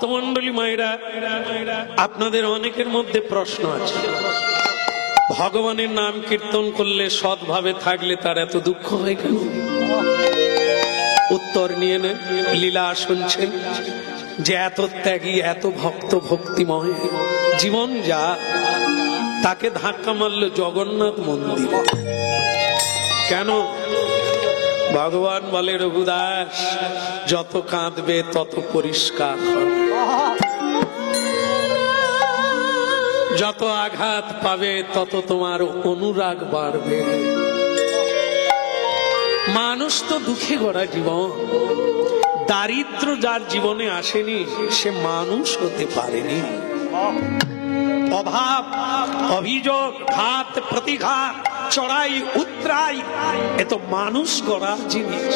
ভক্তমন্ডলী মায়েরা, আপনাদের অনেকের মধ্যে প্রশ্ন আছে, ভগবানের নাম কীর্তন করলে সৎভাবে থাকলে তার এত দুঃখ হয় কেন? উত্তর নিয়ে নেন। লীলা শুনছেন যে এত ত্যাগী, এত ভক্ত, ভক্তিময় জীবন যা, তাকে ধাক্কা মারল জগন্নাথ মন্দির। কেন? ভগবান বলে, রঘুদাস যত কাঁদবে তত পরিষ্কার হবে, যত আঘাত পাবে তত তোমার অনুরাগ বাড়বে। মানুষ তো দুঃখে গড়া জীবন, দারিদ্র যার জীবনে আসেনি সে মানুষ হতে পারেনি। অভাব, অভিযোগ, ঘাত প্রতিঘাত, চড়াই উতরাই, এ তো মানুষ গড়া জিনিস।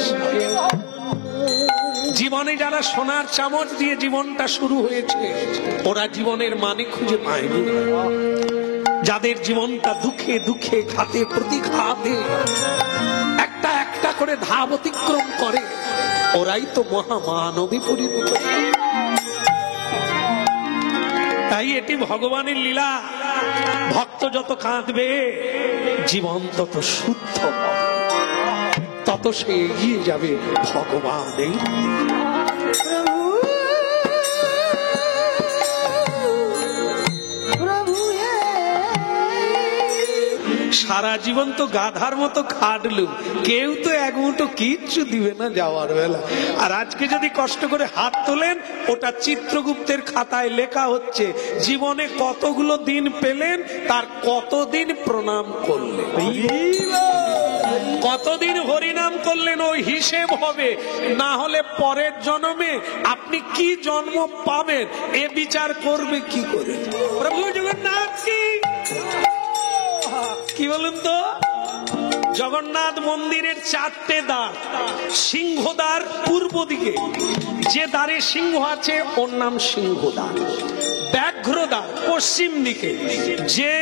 জীবনে যারা সোনার চামচ দিয়ে জীবনটা শুরু হয়েছে, ওরা জীবনের মানে খুঁজে পায়নি। যাদের জীবনটা দুঃখে দুঃখে, ঘাতে প্রতিঘাতে একটা একটা করে ধাপ অতিক্রম করে, ওরাই তো মহামানবী পরিণত। তাই এটি ভগবানের লীলা। ভক্ত যত কাঁদবে জীবন তত শুদ্ধ, তত সে এগিয়ে যাবে ভগবানের। সারা জীবন তো গাধার মতো খাটলু, কেউ তো এক মুঠো কিচ্ছু দিবে না যাওয়ার বেলা। আর আজকে যদি কষ্ট করে হাত তোলেন, ওটা চিত্রগুপ্তের খাতায় লেখা হচ্ছে জীবনে কতগুলো দিন পেলেন, তার কতদিন প্রণাম করলেন, কতদিন হরিনাম করলেন, ওই হিসেব হবে। না হলে পরের জন্মে আপনি কি জন্ম পাবেন এ বিচার করবে কি করে? প্রভু জগন্নাথ কি বলুন তো? জগন্নাথ মন্দিরের 4টে দ্বার। সিংহদ্বার পূর্ব দিকে, যে দ্বারে সিংহ আছে ওর নাম সিংহদ্বার। ব্যাঘ্রদ্বার পশ্চিম দিকে, যে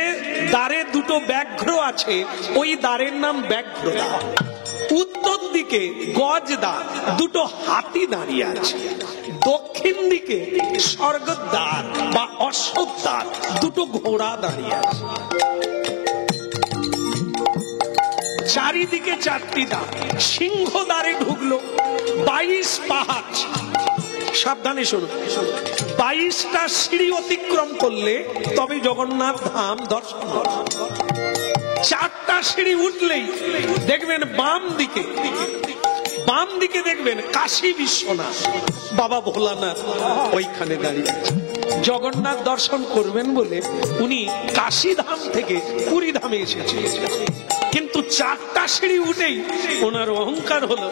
দ্বারে দুটো ব্যাঘ্র আছে ওই দ্বারের নাম ব্যাঘ্রদ্বার। উত্তর দিকে গজদ্বার, দুটো হাতি দাঁড়িয়ে আছে। দক্ষিণ দিকে স্বর্গদ্বার বা অশ্বদ্বার, দুটো ঘোড়া দাঁড়িয়ে আছে। চারিদিকে 4টি দ্বার। সিংহদ্বারে ঢুকলো, 22 পাহাড়। সাবধানে শুনুন, 22টা সিঁড়ি অতিক্রম করলে তবে জগন্নাথ ধাম দর্শন হবে। 4টা সিঁড়ি উঠলেই দেখবেন বাম দিকে দেখবেন কাশী বিশ্বনাথ, বাবা ভোলানাথ ওইখানে দাঁড়িয়ে আছে। জগন্নাথ দর্শন করবেন বলে উনি কাশী ধাম থেকে পুরী ধামে এসেছেন, কিন্তু 4টা সিঁড়ি উঠেই ওনার অহংকার হলো,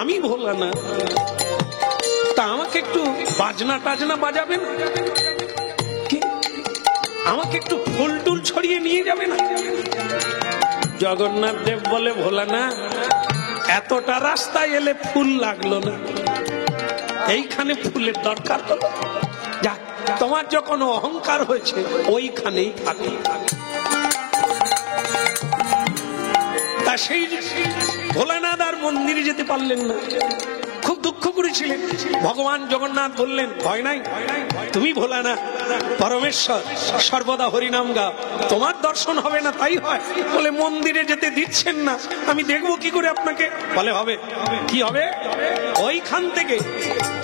আমি ভোলানাথ, তা আমাকে একটু বাজনা টাজনা বাজাবেন, আমাকে একটু ফুল টুল ছড়িয়ে নিয়ে যাবে না? জগন্নাথ দেব বলে, ভোলানাথ এতটা রাস্তায় এলে ফুল লাগলো না, এইখানে ফুলের দরকার হলো। যাক, তোমার যখন অহংকার হয়েছে ওইখানেই থাকে। তা সেই ভোলানাথ আর মন্দিরে যেতে পারলেন না, খুব দুঃখ করেছিলেন। ভগবান জগন্নাথ বললেন, ভয় নাই, তুমি ভোলানাথ পরমেশ্বর, সর্বদা হরিনাম গাও, তোমার দর্শন হবে না তাই হয়? বলে, মন্দিরে যেতে দিচ্ছেন না, আমি দেখবো কি করে আপনাকে? বলে, হবে। কি হবে? ওইখান থেকে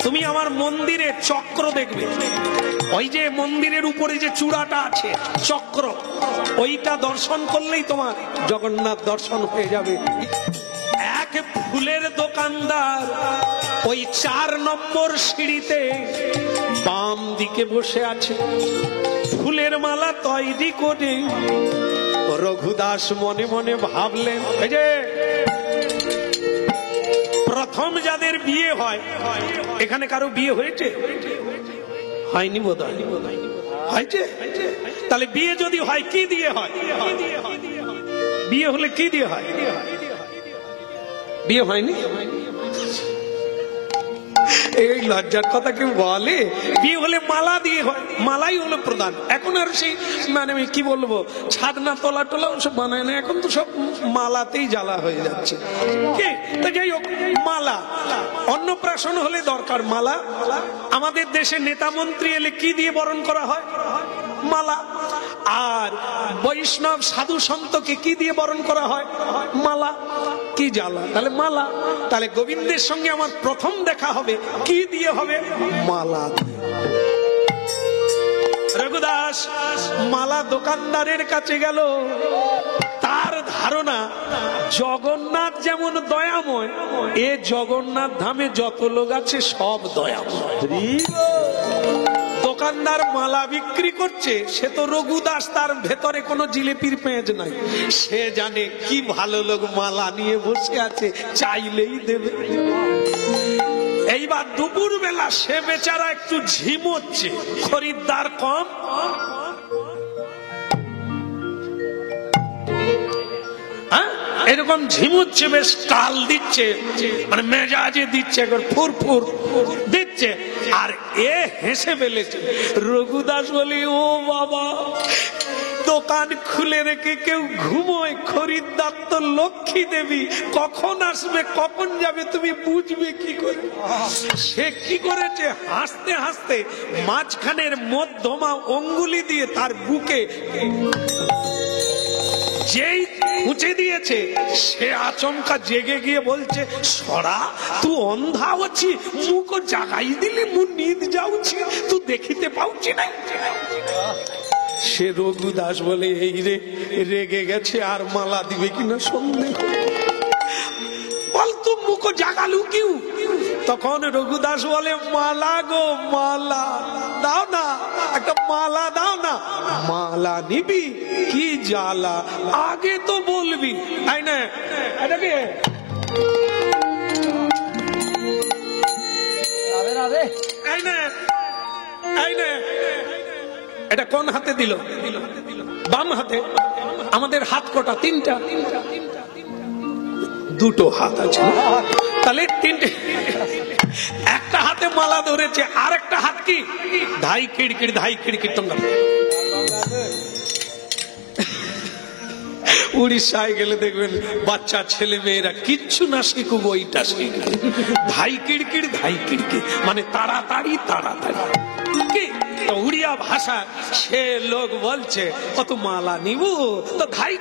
তুমি আমার মন্দিরের চক্র দেখবে, ওই যে মন্দিরের উপরে যে চূড়াটা আছে চক্র, ওইটা দর্শন করলেই তোমার জগন্নাথ দর্শন হয়ে যাবে। এক ফুলের দোকানদার ওই 4 নম্বর সিঁড়িতে বাম দিকে বসে আছে, ফুলের মালা তৈরি করে। রঘুদাস মনে মনে ভাবলেন, এই যে প্রথম যাদের বিয়ে হয়, এখানে কারো বিয়ে হয়েছে? হয়নি বোধহয়, হয়েছে? তাহলে বিয়ে যদি হয় কি দিয়ে হয়? বিয়ে হলে কি দিয়ে হয়? বিয়ে হয়নি? এই লজ্জার কথা কেউ বলে? বিয়ে হলে মালা দিয়ে হয়, মালাই হলো প্রধান। এখন আর সেই মানে কি বলবো, ছাদনা তোলা টোলা সব বানায় না, এখন তো সব মালাতেই জ্বালা হয়ে যাচ্ছে। কি তো যাই হোক, মালা। অন্নপ্রাশন হলে দরকার মালা। আমাদের দেশে নেতা মন্ত্রী এলে কি দিয়ে বরণ করা হয়? মালা। আর বৈষ্ণব সাধু সন্তকে কি দিয়ে বরণ করা হয়? মালা। কি জ্বালা, তাহলে মালা। তাহলে গোবিন্দের সঙ্গে আমার প্রথম দেখা হবে কি দিয়ে হবে? মালা। রঘুদাস মালা দোকানদারের কাছে গেল। তার ধারণা জগন্নাথ যেমন দয়াময়, এ জগন্নাথ ধামে যত লোক আছে সব দয়াময়। দোকানদার মালা বিক্রি করছে, সে তো রঘুদাস, তার ভেতরে কোনো জিলেপির পেঁয়াজ নাই। সে জানে কি ভালো লোক মালা নিয়ে বসে আছে, চাইলেই দেবে। এইবার দুপুর বেলা সে বেচারা একটু ঝিমোচ্ছে, খরিদ্দার কম। এরকম ঝিমুচ্ছে, বেশ টাল দিচ্ছে, মানে মেজাজে দিচ্ছে, একবার ফুরফুর দিচ্ছে। আর এ হেসে ফেলেছে। রঘুদাস বলি, ও বাবা, দোকান খুলে রেখে কেউ ঘুমোয়? খরিদ্দার তো লক্ষ্মী দেবী, কখন আসবে কখন যাবে তুমি বুঝবে কি করে? সে কি করেছে, হাসতে হাসতে মাঝখানের মধ্যমা অঙ্গুলি দিয়ে তার বুকে যেই খুঁজে দিয়েছে, সে আচমকা জেগে গিয়ে বলছে, সরা তুই অন্ধা হচ্ছি, মুখ জাগাই দিলি, মু নিদ যাচ্ছি, তুই দেখিতে পাচ্ছি না। সে রঘুদাস বলে, এই রে রেগে গেছে, আর মালা দিবে কিনা সন্দেহ। বল তুই মুখ জাগালু কিউ? তখন রঘুদাস বলে, মালা গো মালা দাও না, একটা মালা দাও না। মালা নিবি? কি জ্বালা, আগে তো বলবি, তাই না? এটাকে এটা কোন হাতে দিল? বাম হাতে। আমাদের হাত কটা? তিনটা। দুটো হাত আছে, তাহলে তিনটে। একটা হাতে মালা ধরেছে, আর একটা হাত কি? ধাই কিড়কিড়, ধাই কিড়কিড় টঙ্গা। উড়িষ্যায় গেলে দেখবেন বাচ্চা ছেলে মেয়েরা কিচ্ছু না শিখুক, ওইটা শিখবে। ধাই কিড়কিড়, ধাই কিড়কিড় মানে তাড়াতাড়ি তাড়াতাড়ি। কি উড়িয়া ভাষা, সে লোক বলছে, কত মালা নিব তো ধাই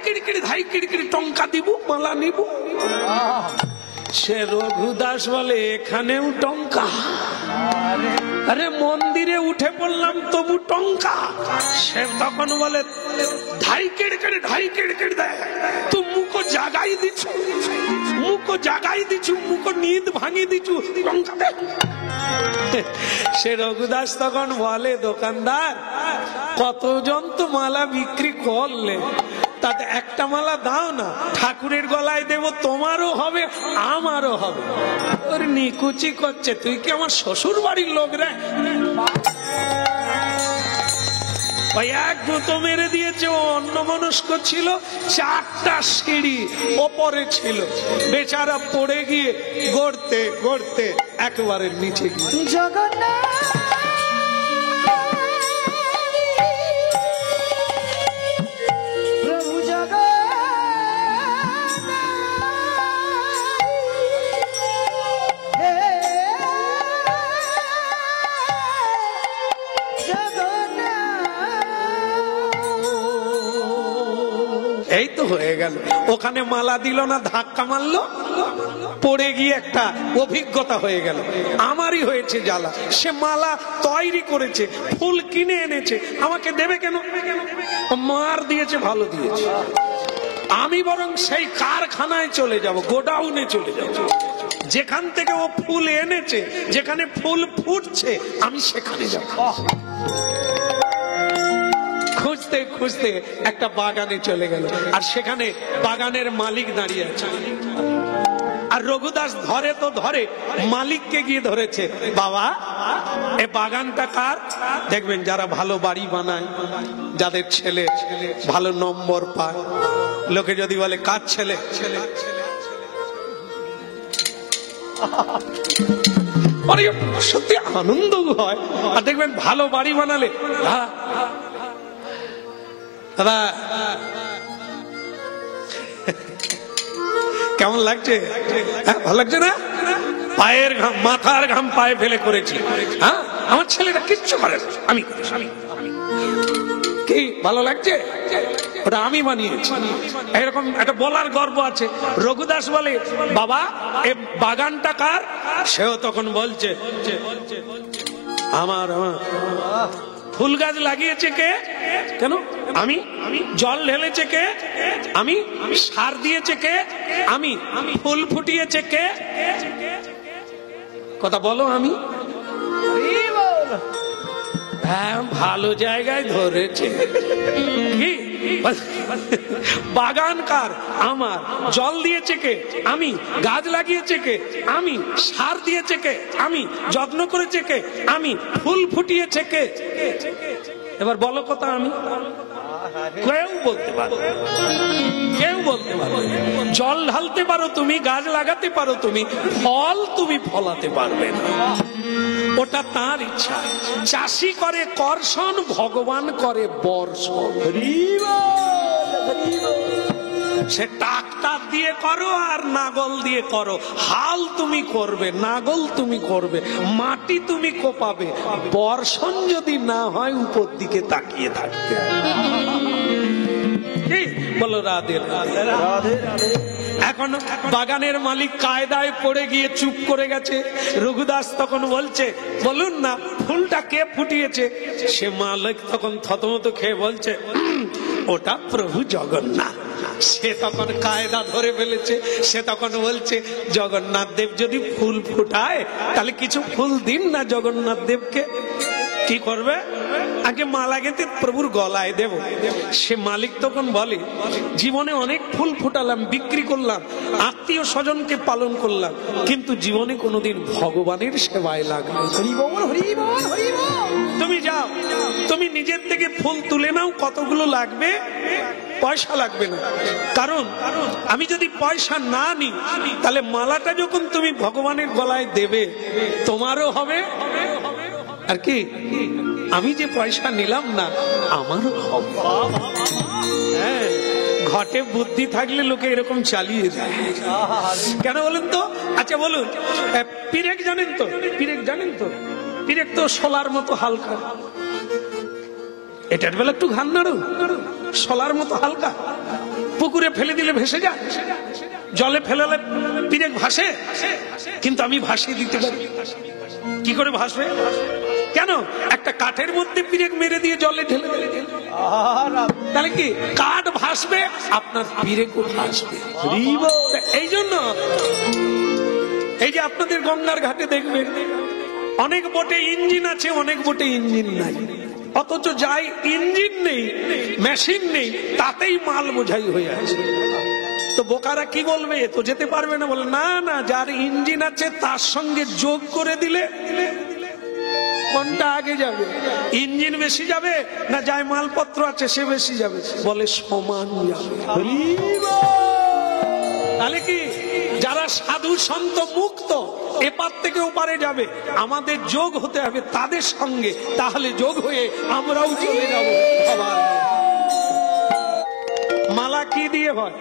কিড়কিড় টঙ্কা দিব, মালা নিব। সে রঘুদাস বলে, এখানেও টঙ্কা? আরে মন্দিরে উঠে পড়লাম তবু টঙ্কা। সে তখন বলে, ধাই কিড়কিড় দেয়, তুই মুখ জাগাই দিছু, মুখ নিদ ভাঙি দিছু, টঙ্কা দে। সে রঘুদাস তখন বলে, দোকানদার কতজন তো মালা বিক্রি করলে, তাতে একটা মালা দাও না, ঠাকুরের গলায় দেব, তোমারও হবে আমারও হবে। ওর নিকুচি করছে, তুই কি আমার শ্বশুর বাড়ির লোক রে? এক গুঁতো মেরে দিয়েছে। ও অন্যমনস্ক ছিল, 4টা সিঁড়ি ওপরে ছিল, বেচারা পড়ে গিয়ে গড়তে গড়তে একেবারে নিচে গিয়ে জগন্নাথ এই তো হয়ে গেল। ওখানে মালা দিল না, ধাক্কা মারলো, পড়ে গিয়ে একটা অভিজ্ঞতা হয়ে গেল। আমারই হয়েছে জ্বালা। সে মালা তৈরি করেছে, ফুল কিনে এনেছে, আমাকে দেবে কেন? মার দিয়েছে, ভালো দিয়েছে। আমি বরং সেই কারখানায় চলে যাব, গোডাউনে চলে যাব, যেখান থেকে ও ফুল এনেছে, যেখানে ফুল ফুটছে, আমি সেখানে যাব। খুঁজতে খুঁজতে একটা বাগানে চলে গেল, আর সেখানে বাগানের মালিক দাঁড়িয়ে আছে। আর রঘুদাস ধরে তো ধরে, মালিককে গিয়ে ধরেছে, বাবা এ বাগানটা কার? দেখবেন যারা ভালো বাড়ি বানায়, যাদের ছেলে ভালো নম্বর পায়, লোকে যদি বলে কার ছেলে, অরে সত্যি আনন্দ হয়। আর দেখবেন ভালো বাড়ি বানালে, দাদা কেমন লাগছে? ভালো লাগছে না? পায়ের ঘাম, মাথার ঘাম পায়ে ফেলে করেছি। হ্যাঁ, আমার ছেলেটা কিচ্ছু করে না, আমি করেছি। কি ভালো লাগছে? ওটা আমি বানিয়েছি। এরকম একটা বলার গর্ব আছে। রঘুদাস বলে, বাবা এ বাগানটা কার? সেও তখন বলছে, আমার। ফুল গাছ লাগিয়েছে কে? কেন? আমি। জল ঢেলেছে কে? আমি। সার দিয়েছে কে? আমি। ফুল ফুটিয়েছে কে? কথা বলো, আমি। হ্যাঁ, ভালো জায়গায় ধরেছে। কি বাগান কার? আমার। জল দিয়েছে কে? আমি। গাছ লাগিয়েছে কে? আমি। সার দিয়েছে কে? আমি। যত্ন করেছে কে? আমি। ফুল ফুটিয়েছে কে? এবার বলো কথা, আমি। কেউ বলতে পারো, কেউ বলতে পারো। জল ঢালতে পারো তুমি, গাছ লাগাতে পারো তুমি, ফল তুমি ফলাতে পারবে না। ওটা তার ইচ্ছা। চাষি করে কর্ষণ, ভগবান করে বর্ষণ। সে ট্রাক্টর দিয়ে করো আর নাগল দিয়ে করো, হাল তুমি করবে, নাগল তুমি করবে, মাটি তুমি কোপাবে। বর্ষণ যদি না হয় উপর দিকে তাকিয়ে থাকতে বলো। রাধে রাধে। এখন বাগানের মালিক কায়দায় পড়ে গিয়ে চুপ করে গেছে। রঘুদাস তখন বলছে, বলুন না ফুলটা কে ফুটিয়েছে? সে মালিক তখন থতমত খেয়ে বলছে, ওটা প্রভু জগন্নাথ। সে তখন কায়দা ধরে ফেলেছে। সে তখন বলছে, জগন্নাথ দেব যদি ফুল ফুটায় তাহলে কিছু ফুল দিন না জগন্নাথ দেবকে। কি করবে? আগে মালা গেঁথে প্রভুর গলায় দেব। সে মালিক তখন বলে, জীবনে অনেক ফুল ফুটালাম, বিক্রি করলাম, আত্মীয় স্বজনকে পালন করলাম, কিন্তু জীবনে কোনোদিন ভগবানের সেবায় লাগলো। তুমি যাও, তুমি নিজের থেকে ফুল তুলে নাও, কতগুলো লাগবে, পয়সা লাগবে না। কারণ আমি যদি পয়সা না নিই তাহলে মালাটা যখন তুমি ভগবানের গলায় দেবে তোমারও হবে, আর কি আমি যে পয়সা নিলাম না আমারও হবে। হ্যাঁ, ঘটে বুদ্ধি থাকলে লোকে এরকম চালিয়ে যায়। কেন বলুন তো? আচ্ছা বলুন, পিরেক জানেন তো? পিরেক জানেন তো? পিরেক তো শোলার মতো হালকা। এটার বেলা একটু ঘান নাড়ু, শোলার মতো হালকা। পুকুরে ফেলে দিলে ভেসে যায়, জলে ফেলালে পিরেক ভাসে, কিন্তু আমি ভাসিয়ে দিতে পারি। কি করে ভাসবে? কেন? একটা কাঠের মধ্যে পিরেক মেরে দিয়ে জলে ঢেলে দিলে তাহলে কি কাঠ ভাসবে, আপনার পিরেকও ভাসবে। এই জন্য এই যে আপনাদের গঙ্গার ঘাটে দেখবেন অনেক বোটে ইঞ্জিন আছে, অনেক বোটে ইঞ্জিন নাই, অথচ যাই ইঞ্জিন নেই, মেশিন নেই, তাতেই মাল বোঝাই হয়ে আছে। তো বোকারা কি বলবে? তো যেতে পারবে না। বলে না না, যার ইঞ্জিন আছে তার সঙ্গে যোগ করে দিলে কোনটা আগে যাবে? ইঞ্জিন বেশি যাবে না যাই মালপত্র আছে সে বেশি যাবে? বলে সমান যাবে। তাহলে কি যারা সাধু সন্ত মুক্ত এপার থেকে ওপারে যাবে, আমাদের যোগ হতে হবে তাদের সঙ্গে, তাহলে যোগ হয়ে আমরাও চলে যাব। মালা কি দিয়ে হয়?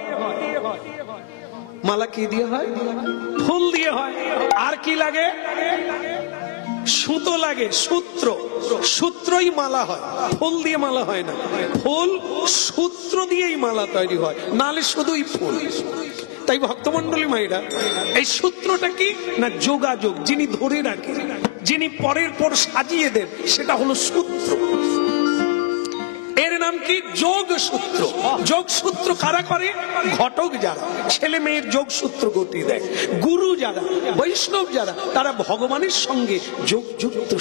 মালা কি দিয়ে হয়? ফুল দিয়ে হয়। আর কি লাগে? সুতো লাগে, সূত্র। সূত্রই মালা হয়, ফুল দিয়ে মালা হয় না। ফুল সূত্র দিয়েই মালা তৈরি হয়, নালে শুধুই ফুল। তাই ভক্তমন্ডলী মায়েরা, এই সূত্রটা কি না যোগাযোগ। যিনি ধরে রাখেন, যিনি পরের পর সাজিয়ে দেন, সেটা হলো সূত্র। এর নাম কি? যোগ সূত্র। যোগ সূত্র কারা করে? ঘটক যারা, ছেলে মেয়ের যোগ সূত্র গঠিয়ে দেয়। গুরু যারা, বৈষ্ণব যারা, তারা ভগবানের সঙ্গে যোগ যুক্ত।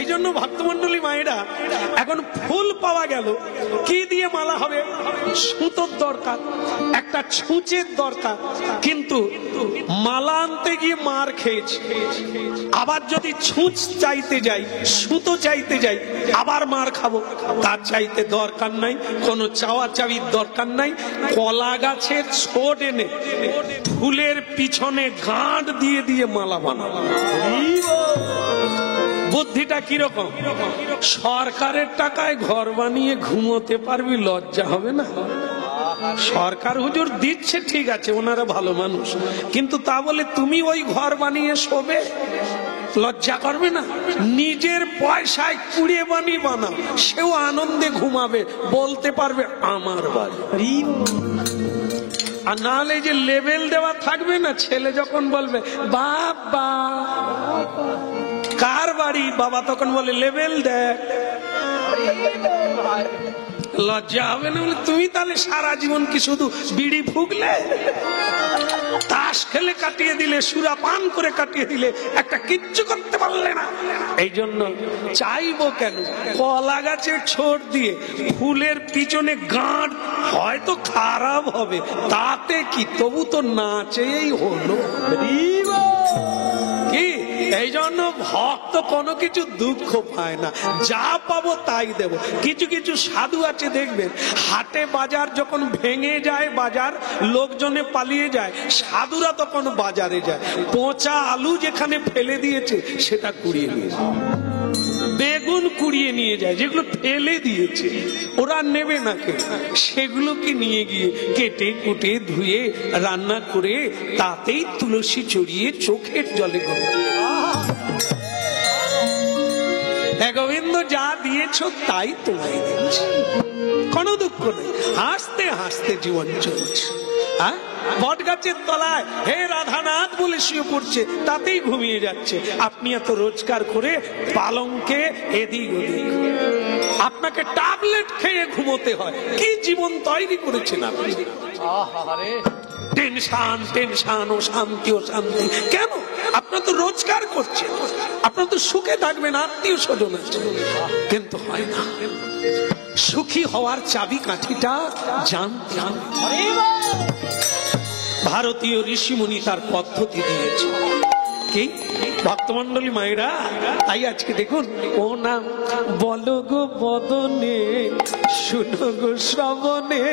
এই জন্য ভক্তমন্ডলী মায়েরা এখন ফুল পাওয়া গেল, কি দিয়ে মালা হবে? সুতোর দরকার, একটা ছুঁচের দরকার, কিন্তু মালা আনতে গিয়ে মার খেয়েছি। আবার যদি ছুঁচ চাইতে যাই, সুতো চাইতে যাই, আবার মার খাবো। তার চাইতে দরকার নাই, কোনো চাওয়া চাবির দরকার নাই। কলা গাছের ছোট এনে ফুলের পিছনে গাঁট দিয়ে দিয়ে মালা বানাবো। বুদ্ধিটা কিরকম? সরকারের টাকায় ঘর বানিয়ে ঘুমোতে পারবি, লজ্জা হবে না? সরকার হুজুর দিচ্ছে ঠিক আছে, ওনারা ভালো মানুষ, কিন্তু তা বলে তুমি ওই ঘর বানিয়ে শোবে? লজ্জা করবে না? নিজের পয়সায় কুড়িয়ে বানিয়ে বানাও, সেও আনন্দে ঘুমাবে, বলতে পারবে আমার বাড়ি। আর নাহলে যে লেবেল দেওয়া থাকবে না, ছেলে যখন বলবে বাবা কার বাড়ি, বাবা তখন বলে লেবেল দেখ, লজ্জা হবে না? বলে তুমি তাহলে সারা জীবন কি শুধু বিড়ি ফুকলে, তাস খেলে কাটিয়ে দিলে, সুরা পান করে কাটিয়ে দিলে, একটা কিচ্ছু করতে পারলে না? এই জন্য চাইবো কেন? কলা গাছের ছোট দিয়ে ফুলের পিছনে গাঁট হয়তো খারাপ হবে, তাতে কি, তবু তো না চেয়েই হলো। কি এই জন্য ভক্ত কোনো কিছু দুঃখ পায় না, যা পাবো তাই দেব। কিছু কিছু সাধু আছে দেখবেন, হাটে বাজার যখন ভেঙে যায়, বাজার লোকজনে পালিয়ে যায়, সাধুরা তখন বাজারে যায়, পচা আলু যেখানে ফেলে দিয়েছে সেটা কুড়িয়ে নিয়ে যায়, বেগুন কুড়িয়ে নিয়ে যায়, যেগুলো ফেলে দিয়েছে ওরা নেবে না কে, সেগুলোকে নিয়ে গিয়ে কেটে কুটে ধুয়ে রান্না করে তাতেই তুলসী চড়িয়ে চোখের জলে গোবিন্দ যা দিয়েছ তাই তোমায় দিয়েছি, কোনো দুঃখ নেই, হাসতে হাসতে জীবন চলছে। হ্যাঁ, বট গাছের তলায় হে রাধানাথ বলে শুয়ে পড়ছে, তাতেই ঘুমিয়ে যাচ্ছে। আপনি এত রোজগার করে পালঙ্কে এদিক ওদিক, আপনাকে ট্যাবলেট খেয়ে ঘুমোতে হয়, কি জীবন তৈরি করেছেন আপনি? টেনশন টেনশন ও শান্তি ও শান্তি কেন? আপনার তো রোজগার করছে, আপনার তো সুখে থাকবেন, আত্মীয় স্বজন আছে, কিন্তু হয় না। সুখী হওয়ার চাবি কাঠিটা জানতে ভারতীয় ঋষিমুনি তার পদ্ধতি দিয়েছে। কি ভক্তমন্ডলী মায়েরা, তাই আজকে দেখুন, ও নাম বলো গো বদনে, শুনো গো শ্রবণে,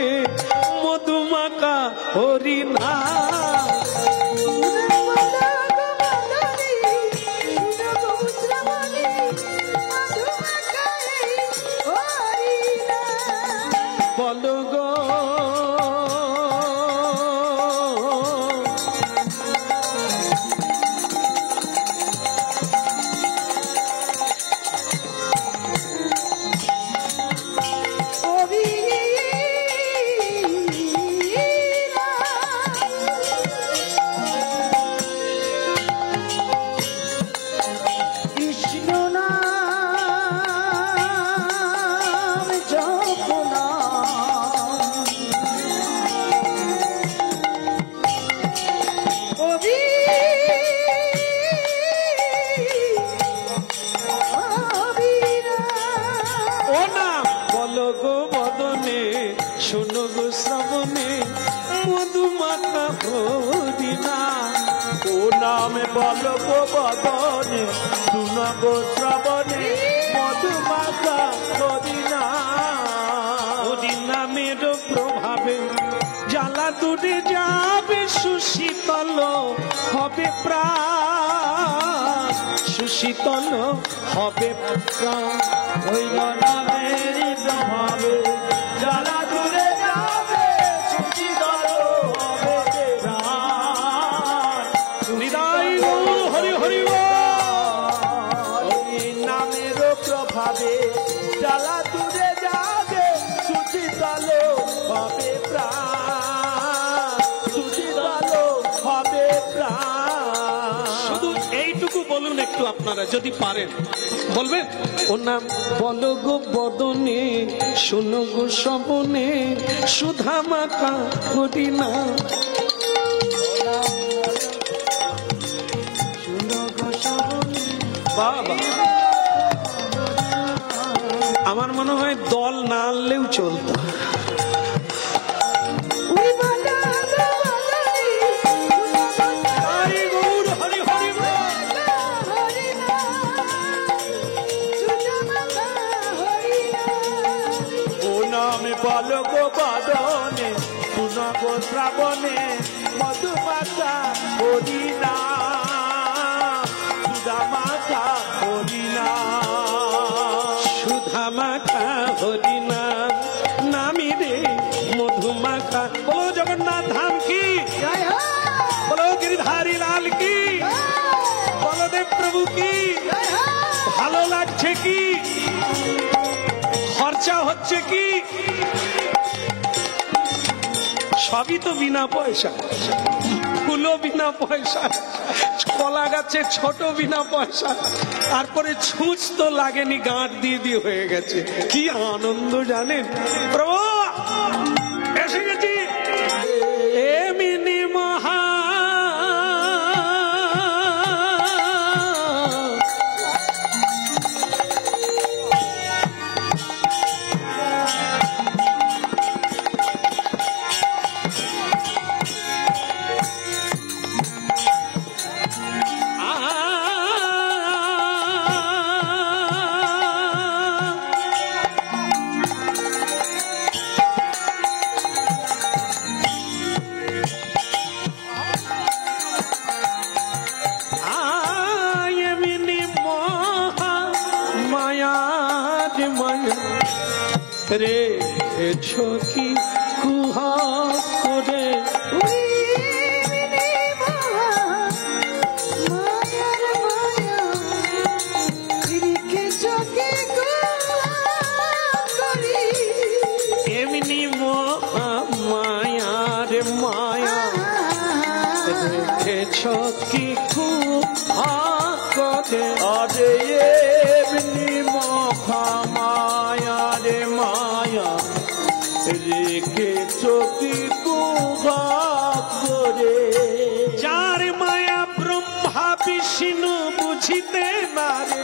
মধুমাকা হরিনা। বলো গো বলো গো বদনে, শুনো গো শ্রবণে, মধুমাখা হরিনা। হরিনামের প্রভাবে জ্বালা দূরে যাবে, সুশীতল হবে প্রাণ, সুশীতল হবে প্রাণ। হইল নামের প্রভাবে জ্বালা দূরে যাবে, সুশীতল হবে প্রাণ। নিদাই হরি হরি নামের প্রভাবে জ্বালা দূরে যাবে, সুশীতল হবে প্রাণ, সুশীতল হবে প্রাণ। শুধু এইটুকু বলুন একটু আপনারা যদি পারেন, বলবেন ও নাম বলো গো বদনে, শোনো গো শ্রবণে, সুধা মাখা হরিনা। বাবা আমার মনে হয় দল না আনলেও চলতো। বালক বাদনে শুনব শ্রাবণে মধুমাতা হরিনা সুধামাতা হরিনা সুধামাখা হরিনা নামি রে মধুমাখা। বলো জগন্নাথ ধাম কি, বলো গিরিধারী লাল কি, বলদেব প্রভু কি। ভালো লাগছে কি, খরচা হচ্ছে কি, সবই তো বিনা পয়সা। ফুলও বিনা পয়সা, কলা গাছে ছোট বিনা পয়সা, তারপরে ছুঁচ তো লাগেনি, গাঁট দিয়ে দিয়ে হয়ে গেছে। কি আনন্দ জানেন প্রভু, এসে গেছি। এমনি মহা রেখেছো কি কুহা করে, এমনি মায়ার মায়া রেখেছো কি কুহা করে। আরে এমনি মহা মায়া রে মায়া রেখেছো কি কুহা করে। যার মায়া ব্রহ্মা বিষ্ণু বুঝিতে পারে,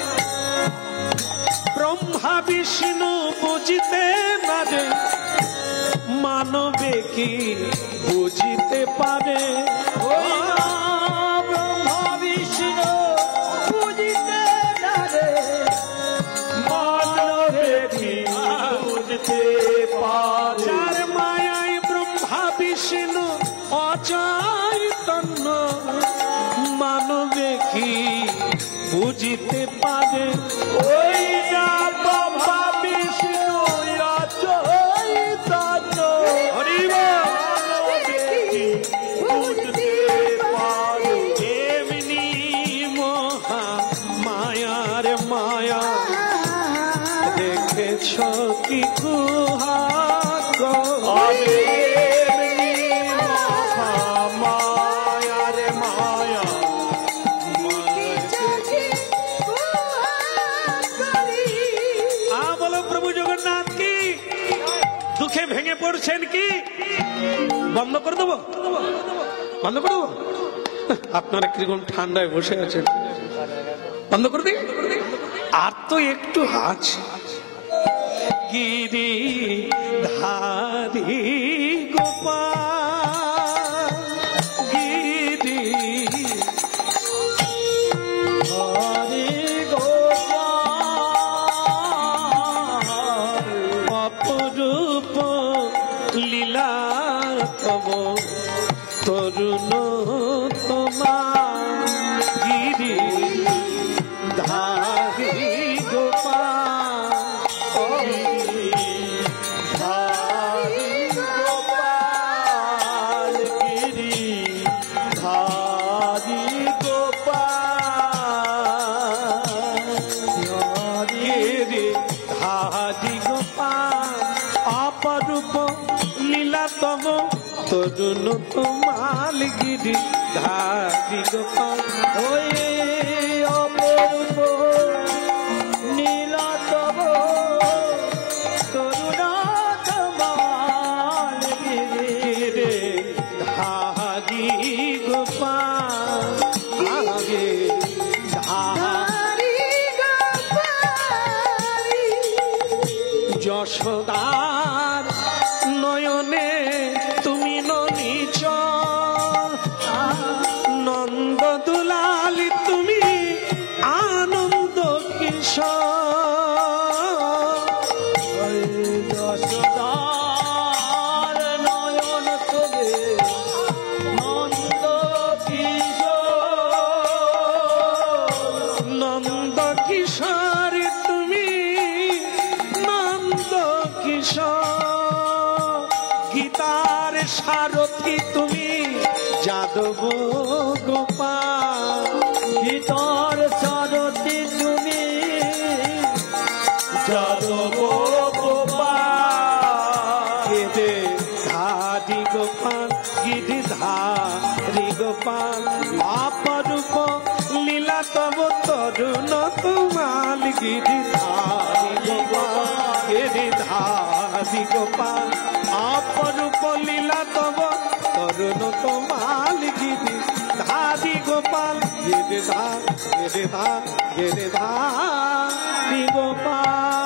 ব্রহ্মা বিষ্ণু বুঝিতে পারে, মানবে কি বুঝিতে পারে। ব্রহ্মা বিষ্ণু বুঝিতে পারে, মানবে কি বুঝতে পারে। যার মায়ায় ব্রহ্মা বিষ্ণু অচৈতন্য, মানবে কি বুঝিতে পারে। ওই না ব্রহ্মা বিষ্ণু অচৈতন্য, মানবে কি বুঝতে পারে। এমনি মহা মায়ার মায়া দেখেছ কি কুহা আরে এমনি মহা মায়া রে মায়া বলো প্রভু জগন্নাথ কি। দুঃখে ভেঙে পড়ছেন কি, বন্ধ করে দেবো, বন্ধ করে দেবো। আপনারা কিরকম ঠান্ডায় বসে আছেন, বন্ধ করে দিই। আর তো একটু আছে। গিরি ধারি গোপাল, গিরি হরি গোপাল অপরূপ লীলা তব তরুণ তোমার। গিরি ধারি গোপাল, হরি গোপাল গিরি হরি গোপাল গিরি ধারি গোপাল অপরূপ লীলা তব তরুণ তোমাল। গিরি ধারি গোপাল ওই অপরূপ নীলা তব করুণা তোমার গিরি ধারি গোপাল, আগে ধারি নয়নে তুমি ননীচ নন্দ দুলালি তুমি আনন্দ কিশোর ওই যশোদার নয়ন তোলে নন্দ কিশোর নন্দ কিশোর তুমি নন্দ কিশোর গীতার সারথি তুমি যাদব গোপাল গীতার সারথি তুমি যাদব গোপাল গিধে ধারি গোপাল গিধি ধারি গোপাল অপরূপ লীলা তব তরুণ তোমাল গিধি ধারি গোপাল গিধি ধারি গোপাল অপরূপ লীলা তব তরুণ তোমাল গিধি ধারি গোপাল গিধি ধারি গোপাল